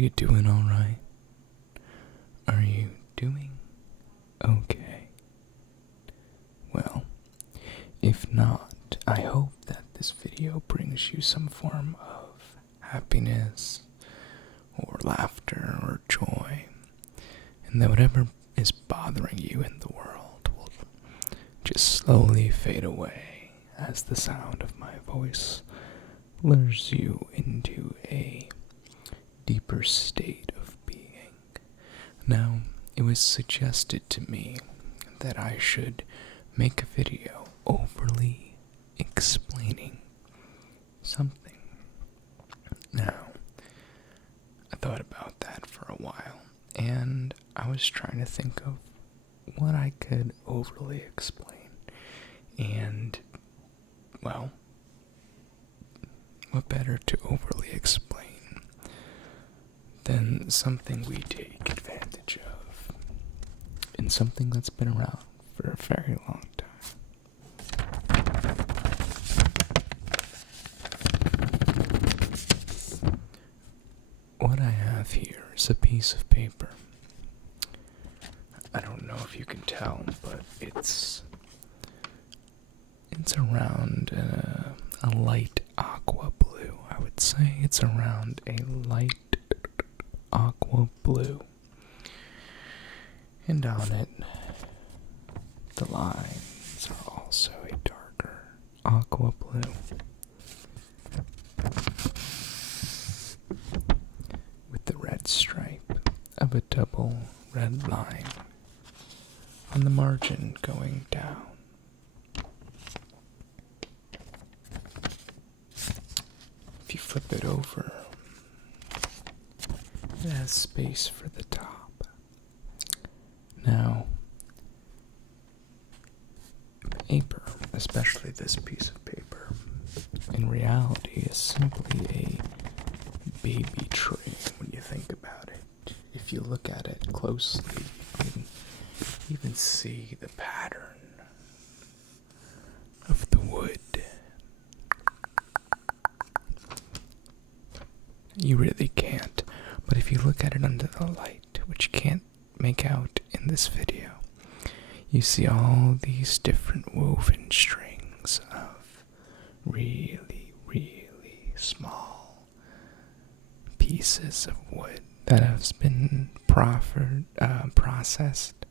You doing alright? Are you doing okay? Well, if not, I hope that this video brings you some form of happiness, or laughter, or joy, and that whatever is bothering you in the world will just slowly fade away as the sound of my voice lures you into a deeper state of being. Now, it was suggested to me that I should make a video overly explaining something. Now, I thought about that for a while, and I was trying to think of what I could overly explain. And, well, what better to overly explain than something we take advantage of, and something that's been around for a very long time. What I have here is a piece of paper. I don't know if you can tell, but it's around a light aqua blue. I would say it's around a light aqua blue. And on it, the lines are also a darker aqua blue, with the red stripe of a double red line on the margin going down. If you flip it over, it has space for the top. Now, paper, especially this piece of paper, in reality is simply a baby tree when you think about it. If you look at it closely, you can even see the pattern of the wood. You really can't, but if you look at it under the light, which you can't make out in this video, you see all these different woven strings of really, really small pieces of wood that has been processed.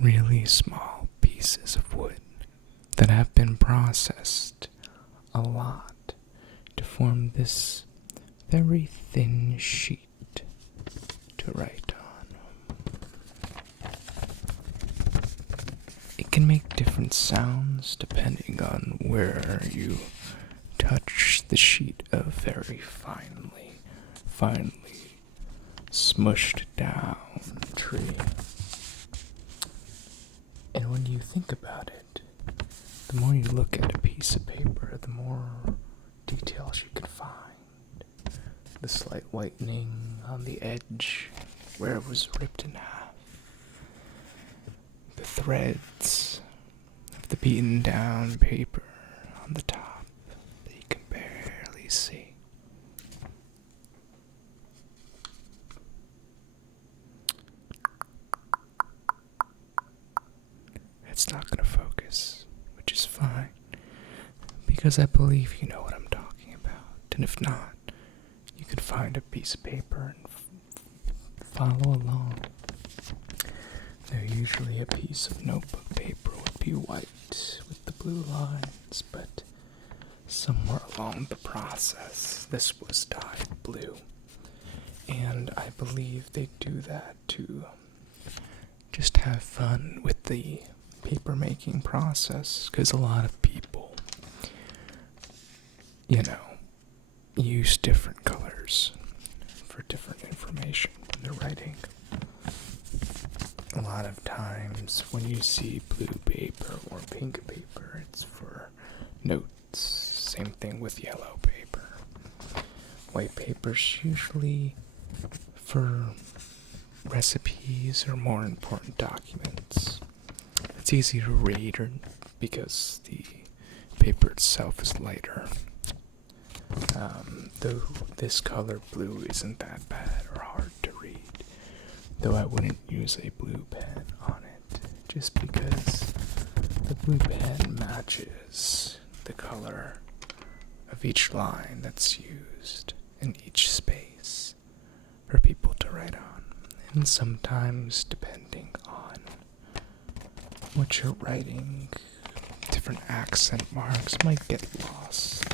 Really small pieces of wood that have been processed a lot to form this very thin sheet to write on. It can make different sounds depending on where you touch the sheet of very finely smushed down tree. And when you think about it, the more you look at a piece of paper, the more details you can find. The slight whitening on the edge where it was ripped in half. The threads of the beaten down paper on the top that you can barely see. It's not going to focus, which is fine, because I believe you know what I'm talking about. And if not, you could find a piece of paper and follow along. Now, usually a piece of notebook paper would be white with the blue lines, but somewhere along the process, this was dyed blue. And I believe they do that to just have fun with the paper making process, because a lot of people, use different colors for different information when they're writing. A lot of times when you see blue paper or pink paper, it's for notes. Same thing with yellow paper. White paper's usually for recipes or more important documents. It's easy to read because the paper itself is lighter. Though this color blue isn't that bad or hard to read, though I wouldn't use a blue pen on it, just because the blue pen matches the color of each line that's used in each space for people to write on. And sometimes, depending on what you're writing, different accent marks might get lost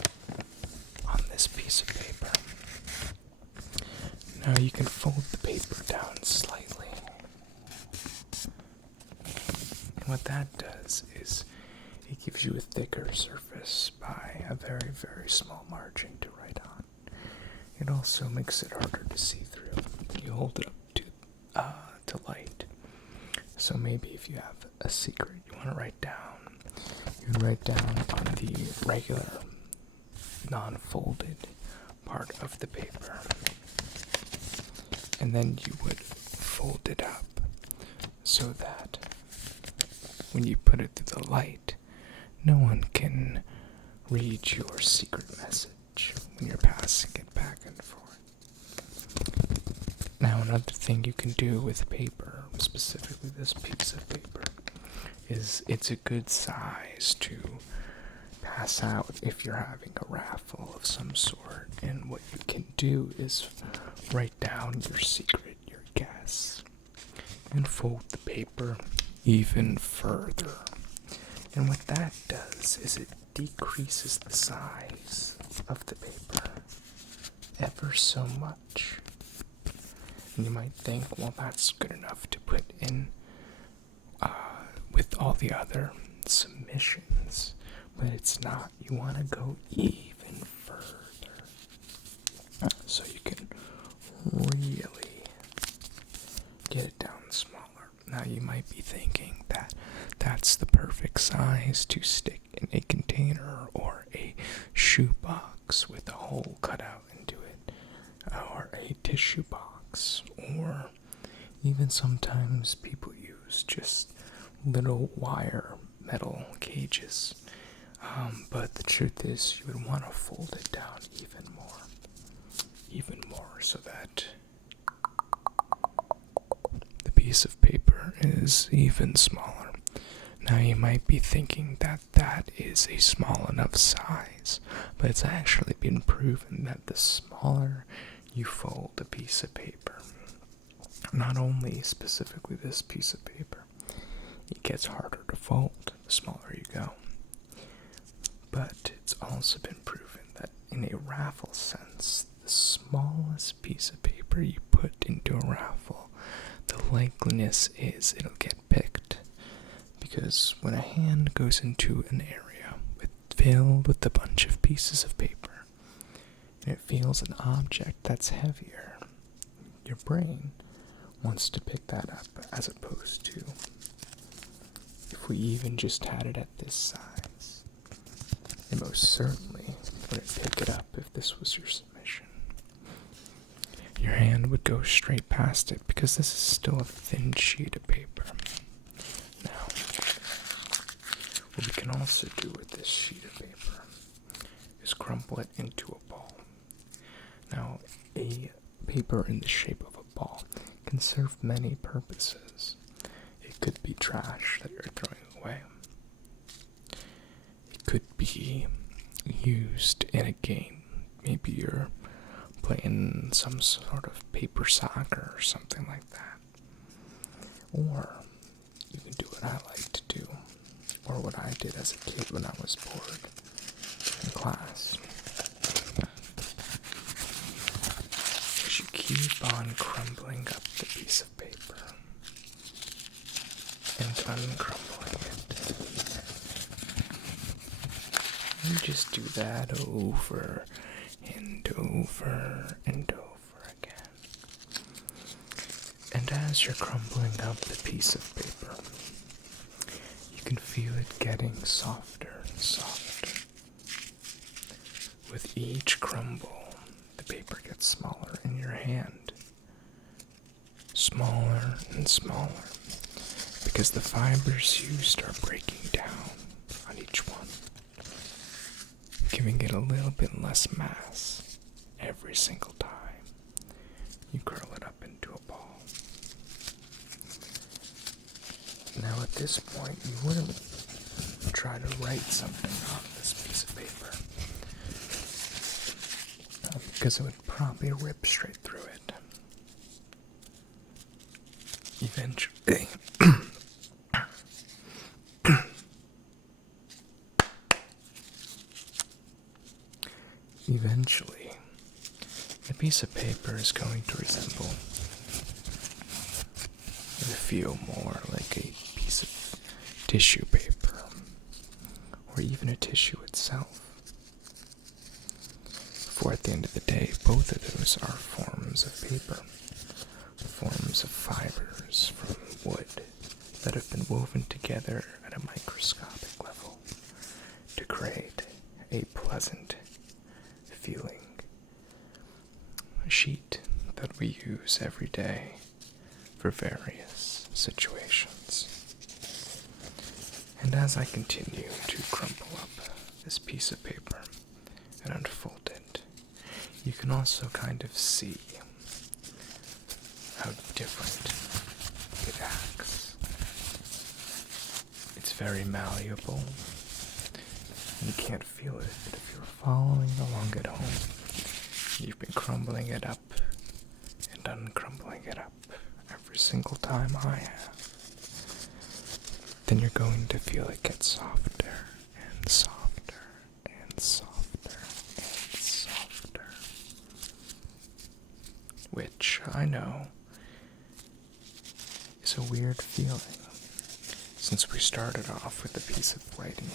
on this piece of paper. Now you can fold the paper down slightly. And what that does is it gives you a thicker surface by a very, very small margin to write on. It also makes it harder to see through. You hold it up to light. So maybe if you have a secret you want to write down, you write down on the regular, non-folded part of the paper, and then you would fold it up so that when you put it through the light, no one can read your secret message when you're passing it back and forth. Now, another thing you can do with paper, specifically this piece of paper, is it's a good size to pass out if you're having a raffle of some sort. And what you can do is write down your secret, your guess, and fold the paper even further. And what that does is it decreases the size of the paper ever so much. And you might think, well, that's good enough to put in with all the other submissions, but it's not. You want to go even further so you can really get it down smaller. Now you might be thinking that that's the perfect size to stick in a container or a shoebox with a hole cut out into it, or a tissue box, or even sometimes people use just little wire metal cages. But the truth is, you would want to fold it down even more, so that the piece of paper is even smaller. Now you might be thinking that that is a small enough size, but it's actually been proven that the smaller you fold a piece of paper, not only specifically this piece of paper, it gets harder to fold the smaller you go, but it's also been proven that in a raffle sense, the smallest piece of paper you put into a raffle, the likeliness is it'll get picked. Because when a hand goes into an area filled with a bunch of pieces of paper, and it feels an object that's heavier, your brain wants to pick that up, as opposed to if we even just had it at this size. It most certainly wouldn't pick it up if this was your submission. Your hand would go straight past it because this is still a thin sheet of paper. Now, what we can also do with this sheet of paper is crumple it into a ball. Now, a paper in the shape of a ball can serve many purposes. It could be trash that you're throwing away. It could be used in a game. Maybe you're playing some sort of paper soccer or something like that. Or you can do what I like to do, or what I did as a kid when I was bored in class. As you keep on crumbling up the piece of paper and uncrumbling it, you just do that over and over and over again. And as you're crumbling up the piece of paper, you can feel it getting softer and softer. With each crumble, the paper gets smaller in your hand. Smaller and smaller, because the fibers used are breaking down on each one, giving it a little bit less mass. this every single time you curl it up into a ball. Now at this point, you wouldn't try to write something on this piece of paper, because it would probably rip straight through it. Eventually, the piece of paper is going to resemble and feel more like a piece of tissue paper, or even a tissue itself. For at the end of the day, both of those are forms of paper, forms of fibers from wood that have been woven together at a microscopic level to create a pleasant feeling sheet that we use every day for various situations. And as I continue to crumple up this piece of paper and unfold it, you can also kind of see how different it acts. It's very malleable. You can't feel it if you're following along at home. You've been crumbling it up and uncrumbling it up every single time I have. Then you're going to feel it get softer and softer and softer and softer. Which I know is a weird feeling, since we started off with a piece of writing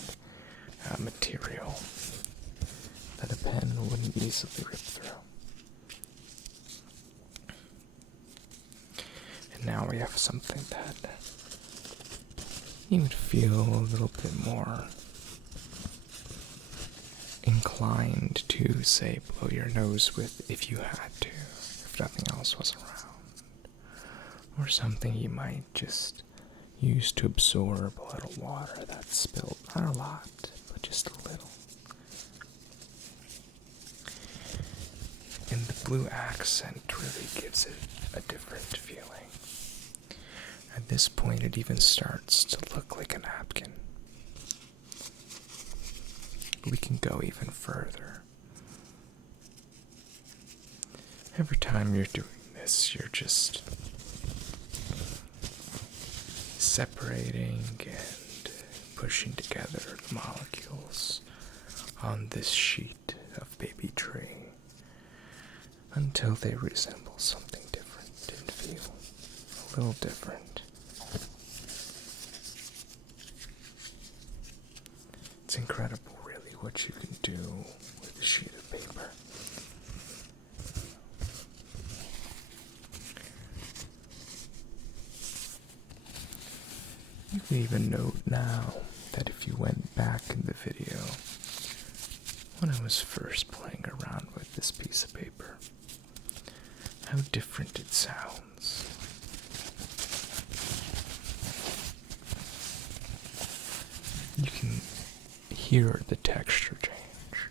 material that a pen wouldn't easily rip through. And now we have something that you would feel a little bit more inclined to, say, blow your nose with if you had to, if nothing else was around. Or something you might just use to absorb a little water that's spilled. Not a lot, but just a little. And the blue accent really gives it a different feeling. At this point, it even starts to look like a napkin. We can go even further. Every time you're doing this, you're just separating and pushing together the molecules on this sheet of baby tree until they resemble something different and feel a little different. It's incredible, really, what you can do with a sheet of paper. You can even note now that if you went back in the video when I was first playing around with this piece of paper, how different it sounds. You can hear the texture change.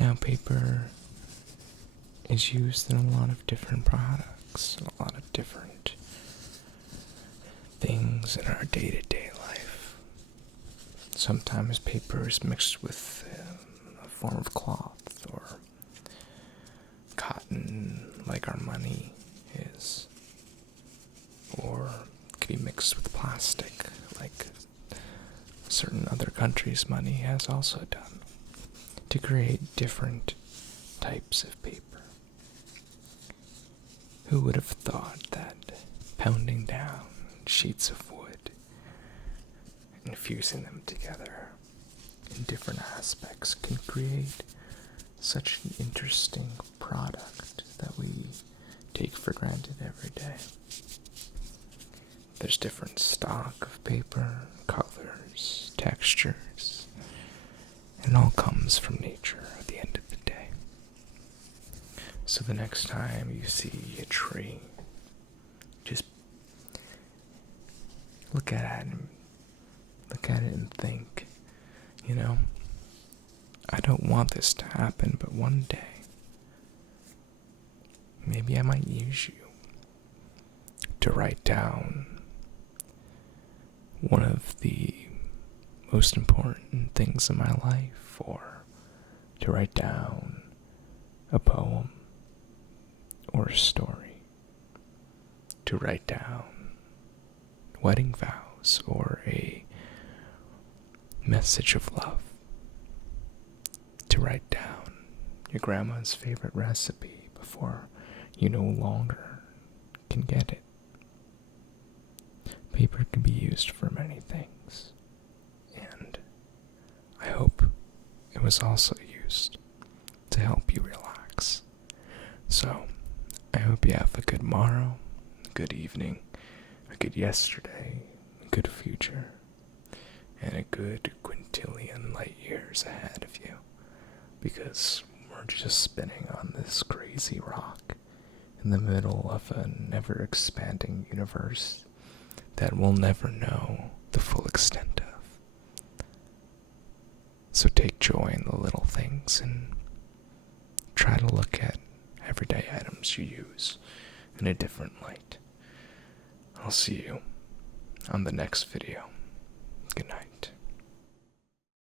Now, paper is used in a lot of different products, a lot of different things in our day-to-day life. Sometimes paper is mixed with a form of cloth or cotton, like our money is, or it could be mixed with plastic, like certain other countries' money has also done, to create different types of paper. Who would have thought that pounding down sheets of wood and fusing them together in different aspects can create such an interesting product that we take for granted every day. There's different stock of paper, colors, textures, and it all comes from nature at the end of the day. So the next time you see a tree, just look at it and think, I don't want this to happen, but one day, maybe I might use you to write down one of the most important things in my life, or to write down a poem or a story, to write down wedding vows or a message of love, to write down your grandma's favorite recipe before you no longer can get it. Paper can be used for many things, and I hope it was also used to help you relax. So, I hope you have a good morrow, a good evening, a good yesterday, a good future, and a good quintillion light years ahead of you, because we're just spinning on this crazy rock in the middle of a never-expanding universe that we'll never know the full extent of. So take joy in the little things and try to look at everyday items you use in a different light. I'll see you on the next video. Good night.